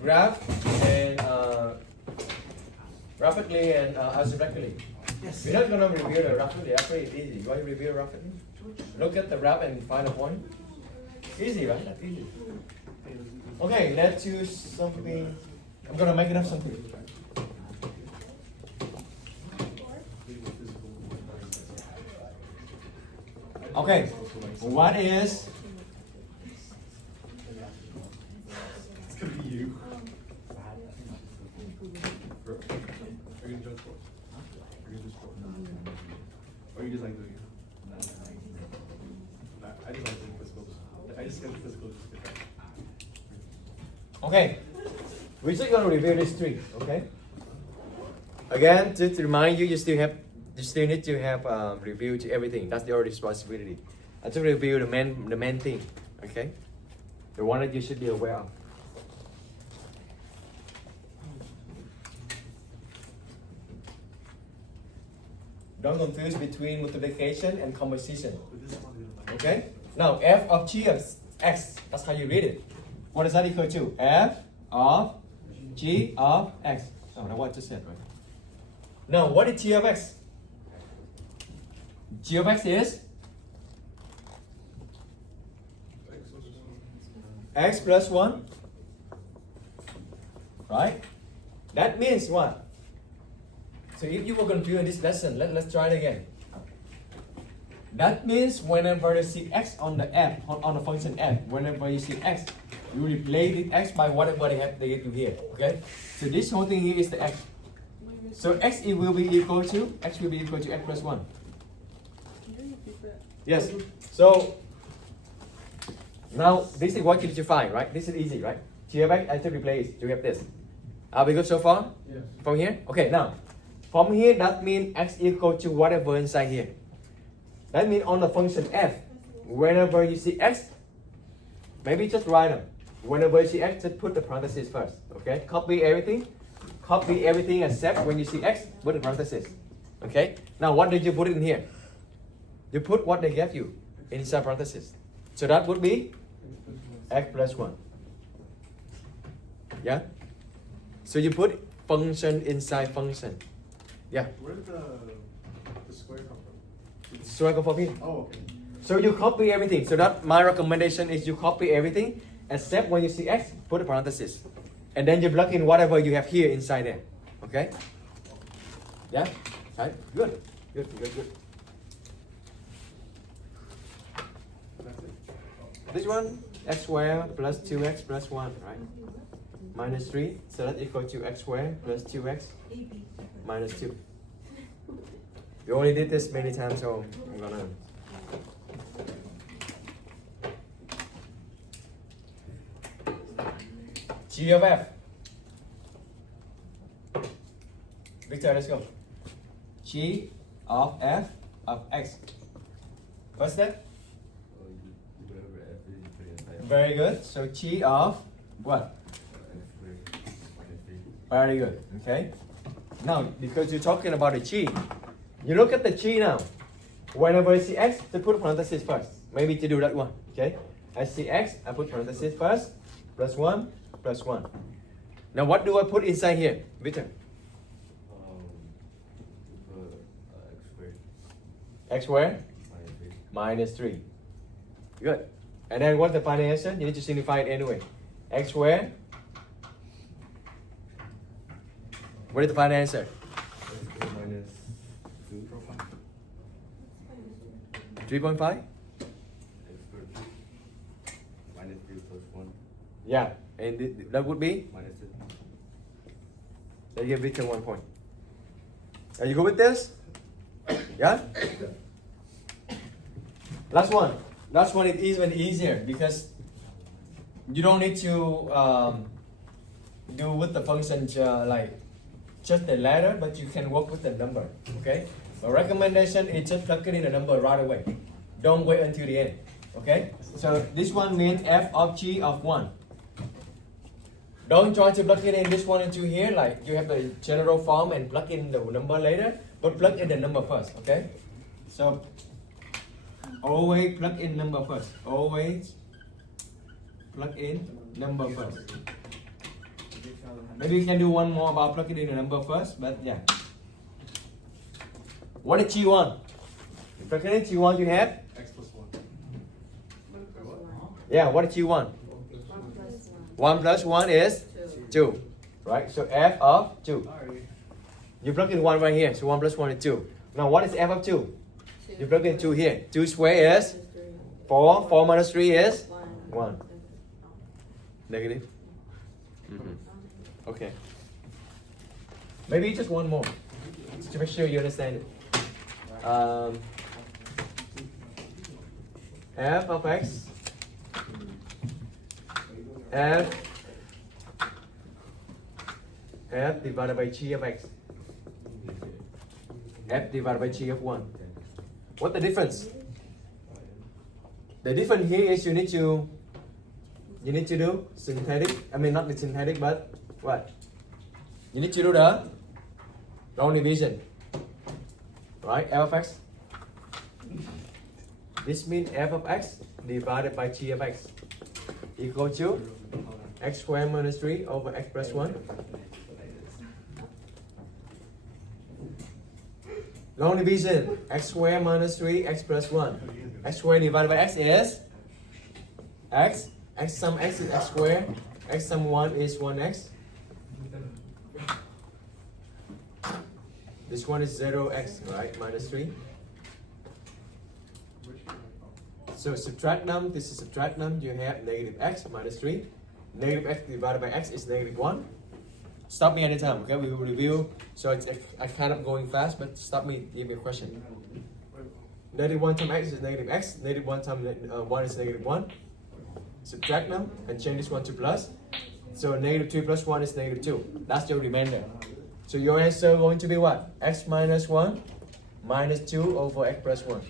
graph and rapidly and algebraically. Yes. We're not gonna review the rapidly. Rapidly is easy. You want to review rapidly? Look at the graph and find a point. Easy, right? That's easy. Okay, let's choose something. I'm gonna make it up something. Okay, what is It's gonna be you. Are you gonna jump for? Are you gonna just for? Or you just like doing it? Nah, I just like doing physical. I just get the physical just to get that. Okay, we're just gonna review this three. Okay. Again, just to remind you, you still need to have review to everything. That's your responsibility. I just review the main thing. Okay, the one that you should be aware of. Don't confuse between multiplication and composition. But this one didn't like. Okay? Now, f of g of x, that's how you read it. What is that equal to? F of g of x. Oh, that's what I just said, right? Now, what is g of x? G of x is x plus 1. Right? That means what? So if you were confused in this lesson, let's try it again. That means whenever you see x on the f, on the function f, whenever you see x, you replace the x by whatever they give you here. Okay? So this whole thing here is the x. So x it will be equal to x plus 1. Yes. So now this is what you need to find, right? This is easy, right? G of x I have to replace. You have this. Are we good so far? Yes. From here? Okay, now from here that means x equal to whatever inside here. That means on the function f, whenever you see x, maybe just write them. Whenever you see x, just put the parentheses first. Okay? Copy everything except when you see x, put the parentheses. Okay? Now what did you put in here? You put what they gave you inside parentheses. So that would be x plus 1. Yeah? So you put function inside function. Yeah. Where did the square come from? So I go from here. Oh, okay. So you copy everything. So that my recommendation is you copy everything except when you see x, put a parenthesis. And then you plug in whatever you have here inside there. Okay? Yeah? Right? Good. Good. That's it. This one, x squared plus 2x plus 1, right? Minus 3. So that's equal to x squared plus 2x minus 2. You only did this many times, so I'm gonna. G of f. Victor, let's go. G of f of x. What's that? Very good. So G of what? Very good. Okay. Now, because you're talking about the G, you look at the G now. Whenever I see x, I put parentheses first. Maybe to do that one. Okay. I see x, I put parentheses first. Plus 1, plus 1. Now, what do I put inside here, Victor? X squared minus 3. Good. And then what's the final answer? You need to simplify it anyway. X squared. What is the final answer? Minus 3.5? minus 3 plus 1 Yeah. And that would be? minus 2. They give Victor 1 point. Are you good with this? Yeah? Last one. Last one is even easier because you don't need to do with the functions like just the letter, but you can work with the number. Okay? The recommendation is just plug it in the number right away. Don't wait until the end. Okay? So this one means f of g of 1. Don't try to plug it in this one into here, like you have the general form and plug in the number later, but plug in the number first, okay? So always plug in number first. Always plug in number first. Maybe you can do one more about plugging in the number first, but yeah. What is G1? Plug in G1 you have? X plus 1. Yeah, what is G1? 1 plus 1 is 2. Right? So f of 2. You plug in 1 right here. So 1 plus 1 is 2. Now what is f of 2? You plug in 2 here. 2 squared is 4. 4 minus 3 is 1. Negative? Okay. Maybe just one more. To make sure you understand it. f of x f divided by g of x f divided by g of 1. What the difference? The difference here is you need to do synthetic, I mean not the synthetic, but what? You need to do the long division, right? F of x. This means f of x divided by g of x equal to x squared minus 3 over x plus 1. Long division, x squared minus 3, x plus 1. X squared divided by x is x. X sum x is x squared. X sum 1 is 1x. This one is 0x, right? Minus 3. So subtract them. This is subtract them. You have negative x minus 3. Negative x divided by x is negative 1. Stop me anytime, okay? We will review. So I kind of going fast, but stop me, give me a question. Negative 1 times x is negative x. Negative 1 times 1 is negative 1. Subtract them and change this one to plus. So negative 2 plus 1 is negative 2. That's your remainder. So your answer going to be what? X minus 1 minus 2 over x plus 1.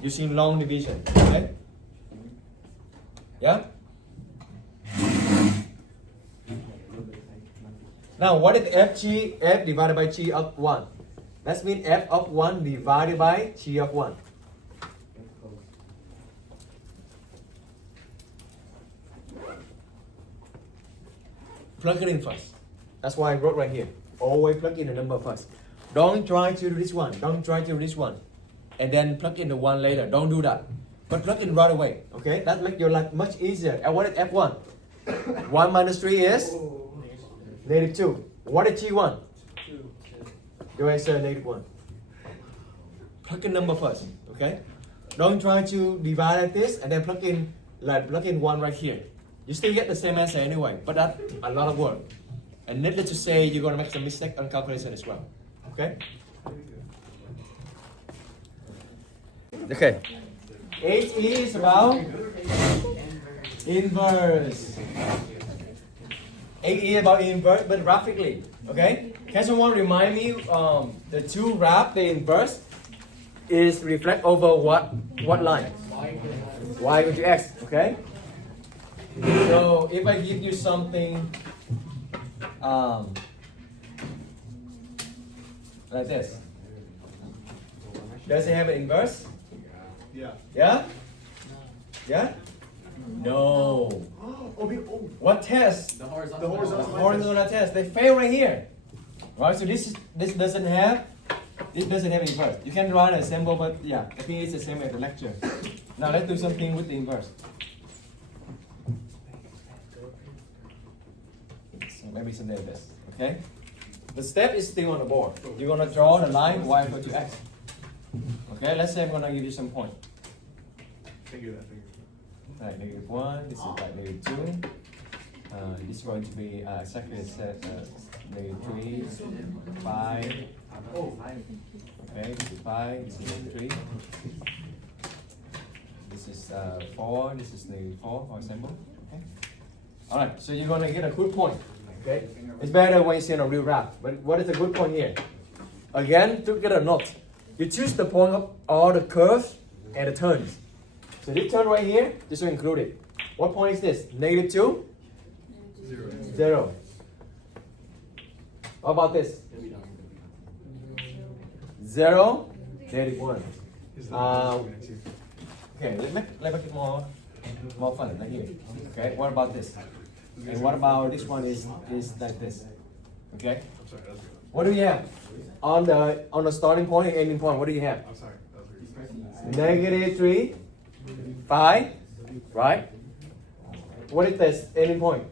Using long division, okay? Yeah? Now, what is f divided by g of 1? That means f of 1 divided by g of 1. Plug it in first. That's why I wrote right here. Always plug in the number first. Don't try to do this one. Don't try to do this one. And then plug in the one later. Don't do that. But plug in right away. Okay? That makes your life much easier. And what is f1? 1 minus 3 is? Negative 2. What is G1? 2. Your answer negative 1. Plug in number first. Okay? Don't try to divide like this and then plug in 1 right here. You still get the same answer anyway, but that's a lot of work. And needless to say, you're going to make some mistake on calculation as well. Okay? Okay. 8E is about inverse. 8E is about inverse, but graphically. Okay? Can someone remind me the two graph, the inverse, is reflect over what line? Y equal to x. Okay? So if I give you something like this, does it have an inverse? Yeah. Yeah? Yeah? No. What test? The horizontal. The horizontal test. They fail right here. Right? So this doesn't have inverse. You can write a symbol, but yeah, I think it's the same as the lecture. Now let's do something with the inverse. So maybe something like this. Okay? The step is still on the board. You're gonna draw the line y equal to x. Okay, let's say I'm gonna give you some point. Figure that. Like negative 1, this is like negative 2. This is going to be exactly the set negative 3, 5. Okay, this is 5, this is negative 3. This is 4, this is negative 4, for example. Okay. Alright, so you're gonna get a good point. Okay? It's better when you see on a real graph. But what is a good point here? Again, to get a note. You choose the point of all the curves and the turns. So this turn right here, this will include it. What point is this? Negative 2? 0. What about this? 0, negative 1. Okay, let's make it more fun right here. Okay, what about this? And what about this one is like this? Okay? I'm sorry, that was good. What do you have? On the starting point and ending point, what do you have? I'm sorry, that was good. Negative 3, 5, right? What is this ending point?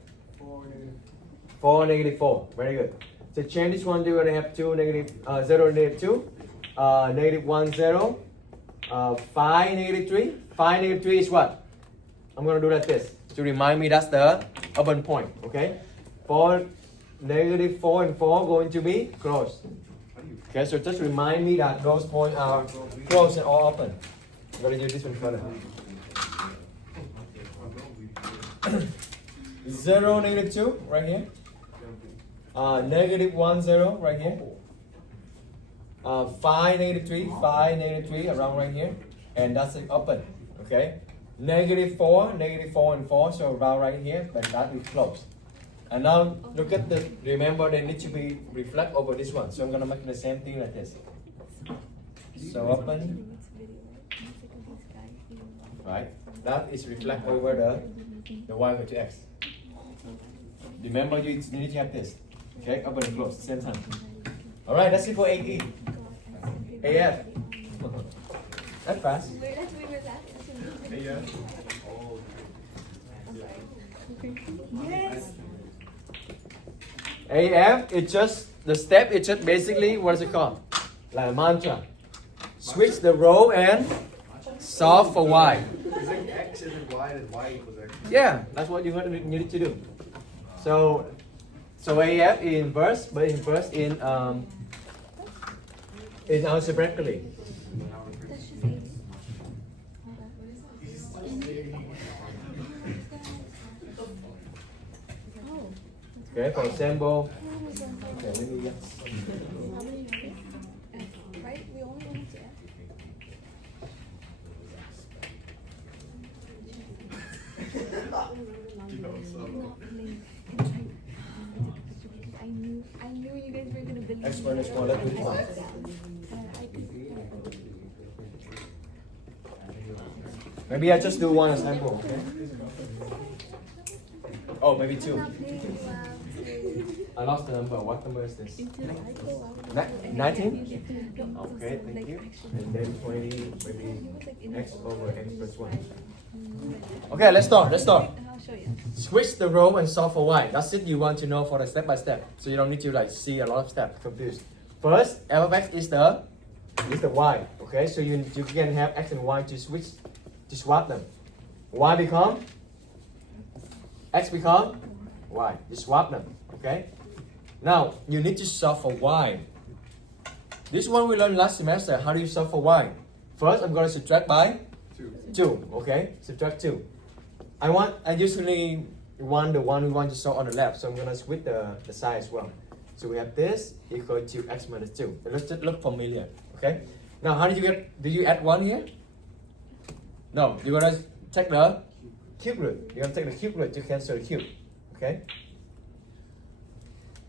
4, negative 4. Very good. So change this one, you're going to have 2, negative, 0, negative 2, negative 1, 0, 5, negative 3. 5, negative 3 is what? I'm going to do like this to remind me that's the open point, okay? 4, negative 4 and 4 going to be close. Okay, so just remind me that those points are closed and all open. I'm gonna do this one further. 0, -2, right here. -1, 0, right here. 5, -3, 5, -3, around right here. And that's it open, okay? -4, -4 and 4, so around right here, but that is closed. And now look at the, remember they need to be reflect over this one. So I'm gonna make the same thing like this. So open, right? That is reflect over the y equal to x. Remember you need to have this. Okay, open and close, same time. Alright, that's it for 8E. AF. That's fast. Yes. AF, it's just, the step is just basically, what is it called? Like a mantra. Switch the row and solve for y. Is it x and then y and y equals x? Yeah, that's what you're going to need to do. So AF is inverse, but inverse in algebraically. Okay, for example, okay, let me Right? We only wanted to F. I knew you guys were gonna believe x minus 1, let's do this one. Maybe I just do one example, okay? Oh, maybe two. I lost the number. What number is this? 19? Okay, thank you. And then 20, maybe x over x plus 1. Okay, let's start. I'll show you. Switch the row and solve for y. That's it you want to know for the step by step. So you don't need to like see a lot of steps, confused. First, f of x is the y. Okay, so you can have x and y to switch, to swap them. Y become x become y. You swap them. Okay. Now you need to solve for y. This one we learned last semester. How do you solve for y? First, I'm going to subtract by 2. Okay, subtract 2. I usually want the one we want to solve on the left, so I'm going to switch the side as well. So we have this equal to x minus 2. Let's just look familiar. Okay. Now how did you get? Did you add 1 here? No. You're going to take the cube root. You're going to take the cube root to cancel the cube. Okay.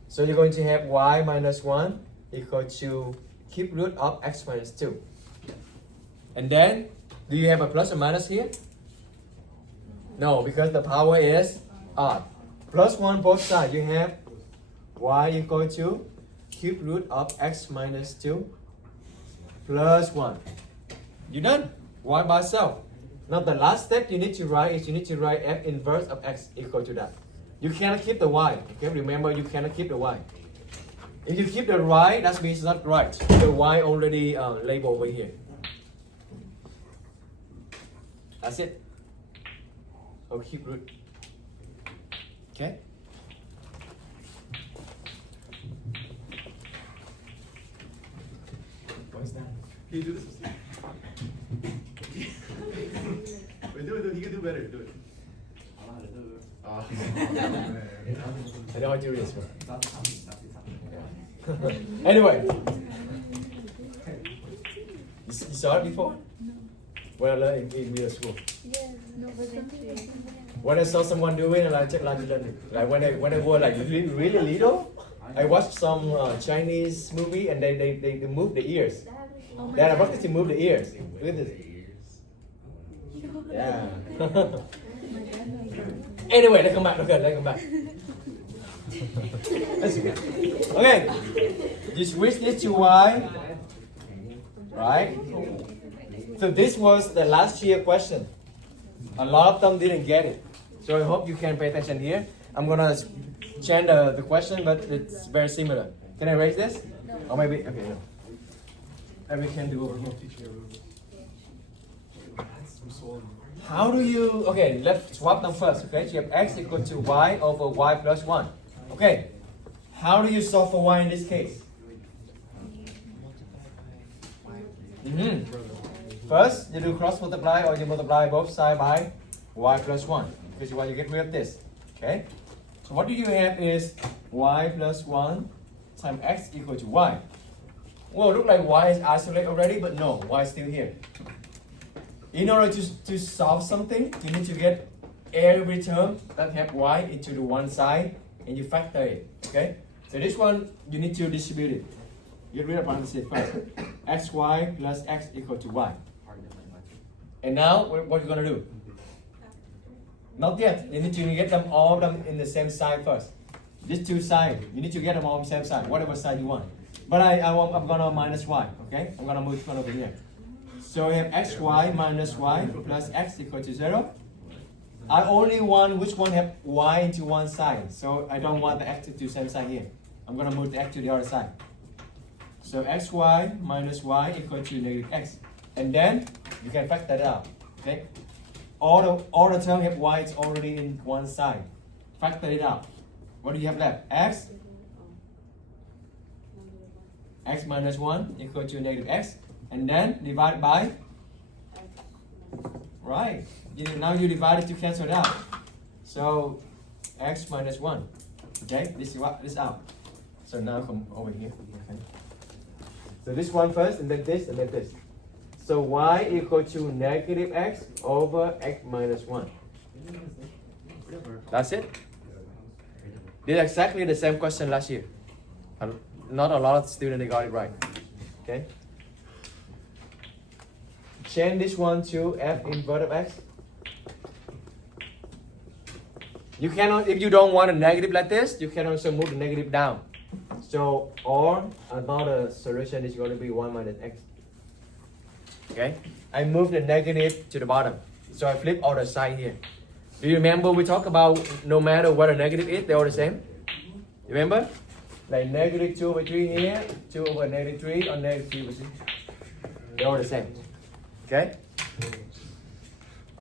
So you're going to have y minus 1 equal to cube root of x minus 2. And then, do you have a plus or minus here? No, because the power is odd. Plus 1 both sides. You have y equal to cube root of x minus 2 plus 1. You done? Y by itself. Now the last step you need to write is you need to write f inverse of x equal to that. You cannot keep the y. Okay, remember you cannot keep the y. If you keep the y, that means it's not right. The y already labeled over here. That's it. Or cube root. Okay. What's that? Can you do this? Wait, do it. He can do better. Do it. I know how to do this one. Anyway, you saw it before? When I learned in middle school. Yes, no, but then When I saw someone do it, and I checked like learn. Like when I was like really little, I watched some Chinese movie and they move the ears. Then I wanted to move the ears. Look at this. Yeah. Anyway, let's come back. Okay, let's come back. Okay. You switch this to y. Right? So this was the last year question. A lot of them didn't get it. So I hope you can pay attention here. I'm gonna change the question, but it's very similar. Can I erase this? Or maybe, okay, no. Maybe we can do over here. How do you, okay, let's swap them first, okay? So you have x equal to y over y plus 1. Okay, how do you solve for y in this case? First, you do cross multiply or you multiply both sides by y plus 1 because you want to get rid of this. Okay? So what do you have is y plus 1 times x equal to y. Well, look like y is isolated already, but no, y is still here. In order to solve something, you need to get every term that have y into the one side and you factor it. Okay? So this one, you need to distribute it. Get rid of parentheses first. xy plus x equal to y. And now, what are you going to do? Not yet. You need to get them all of them in the same side first. These two sides, you need to get them all on the same side, whatever side you want. But I'm going to minus y, okay? I'm going to move this one over here. So we have xy minus y plus x equal to 0. I only want which one have y into one side. So I don't want the x to the same side here. I'm going to move the x to the other side. So xy minus y equal to negative x. And then you can factor that out. Okay? All the terms have y is already in one side. Factor it out. What do you have left? X minus 1 equal to negative x. And then divide by, right. Now you divide it to cancel it out. So x minus 1. Okay, this is out. So now come over here. Okay. So this one first, and then this, and then this. So y equal to negative x over x minus 1. That's it. Did exactly the same question last year. Not a lot of students got it right. Okay. Change this one to f inverse of x. You cannot, if you don't want a negative like this, you can also move the negative down. So, or another solution is going to be 1 minus x. Okay? I move the negative to the bottom. So I flip all the side here. Do you remember we talked about no matter what a negative is, they're all the same? You remember? Like negative 2 over 3 here, 2 over negative 3 or negative 3 over 6. They're all the same. Okay?